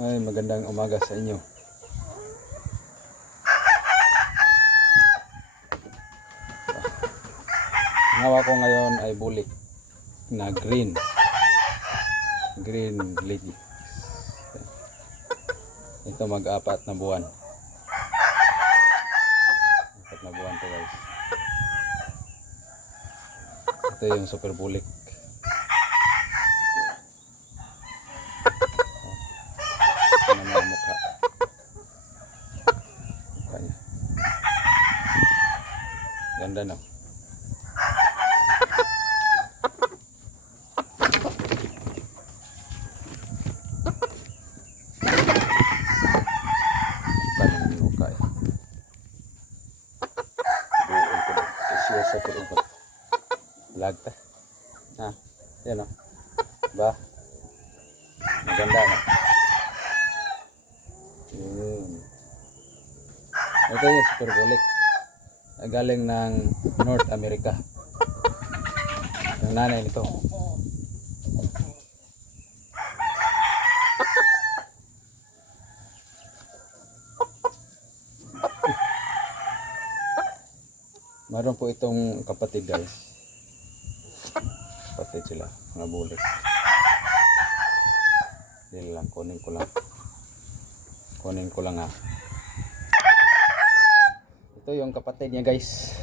Ay, magandang umaga sa inyo. Ang hawa ko ngayon ay bulik na green. Green lady. Ito mag-apat na buwan. Apat na buwan to guys. Ito yung super bulik. Ano na yung mukha. Mukha niya. Ganda no? Tanim yung mukha eh. Buong ko. Siya sa tulong ko. Lag ta. Ha? Yan o. Ba? Maganda no? Yun. Ito yung superbolic. Galing ng North America. Yung nanay nito. Meron po itong kapatid guys. Kapatid sila. Mga bulik. Yan lang. Kunin ko lang. Kunin ko lang ha. Ito yung kapatid niya guys.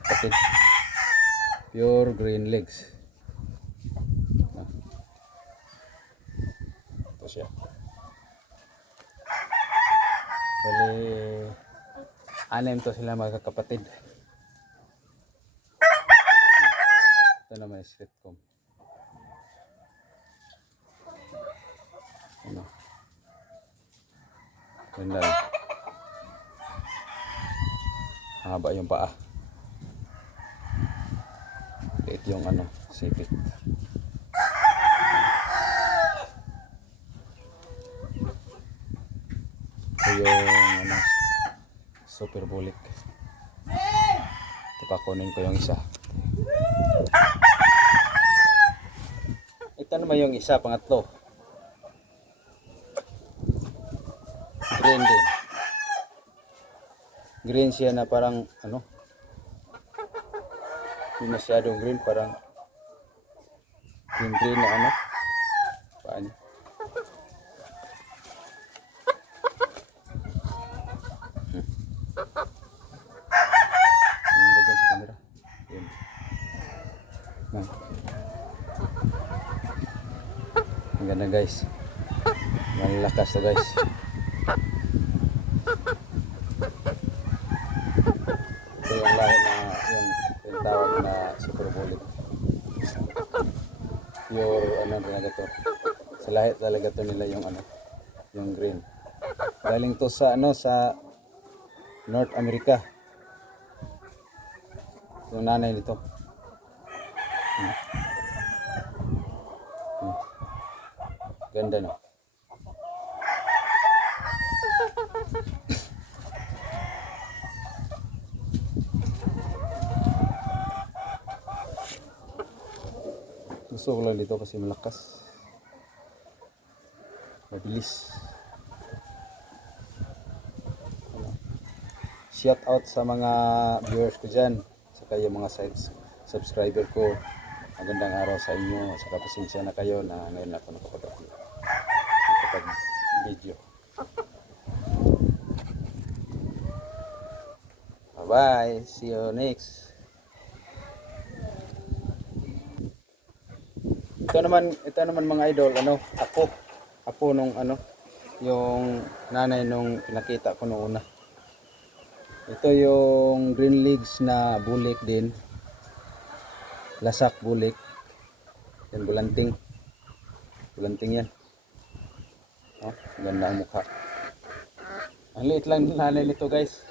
Kapatid. Pure green legs. Ah. Ito siya. Bali, anim to sila mga kapatid. Ito naman is sitcom. Ganda rin. Haba yung paa. Liit yung ano, sipit. Ito yung ano, super bulik. Ito ko yung isa. Ito naman yung isa, pangatlo. Green din. Green siya na parang ano. Hindi masyadong green, parang green green na ano. Yung. Yun. Yan. Ang ganda guys. Malakas to guys. Ito yung lahi na yung, yung tawag na super bullet. Pure ano talaga to. Sa lahi talaga to nila yung ano, yung green. Galing to sa ano sa North America. Yung nanay nito. Hmm. Hmm. Ganda no. Gusto ko lang dito kasi malakas. Mabilis. Shout out sa mga viewers ko dyan. Saka yung mga subs subscriber ko. Magandang araw sa inyo. Saka pasensya na kayo na ngayon ako nakapag-upload. Nakapag-video. Bye-bye. See you next. Ito naman, ito naman mga idol, ano, apo. Apo nung ano, yung nanay nung pinakita ko noong una. Ito yung green leaves na bulik din. Lasak bulik. Yan bulanting. Bulanting yan. Oh, ganda ang mukha. Ang liit lang ng nanay nito guys.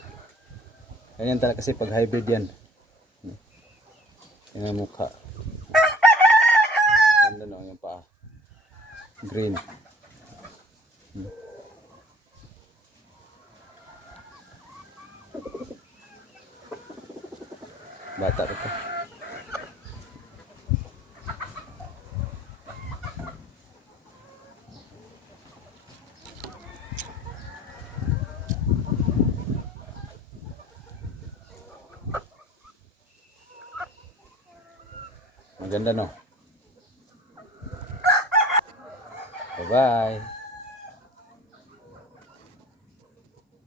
Ganyan talaga kasi pag hybrid yan. Yan ang mukha. Ayan doon, yung paa. Green. Bata ko to. Maganda no? Bye-bye.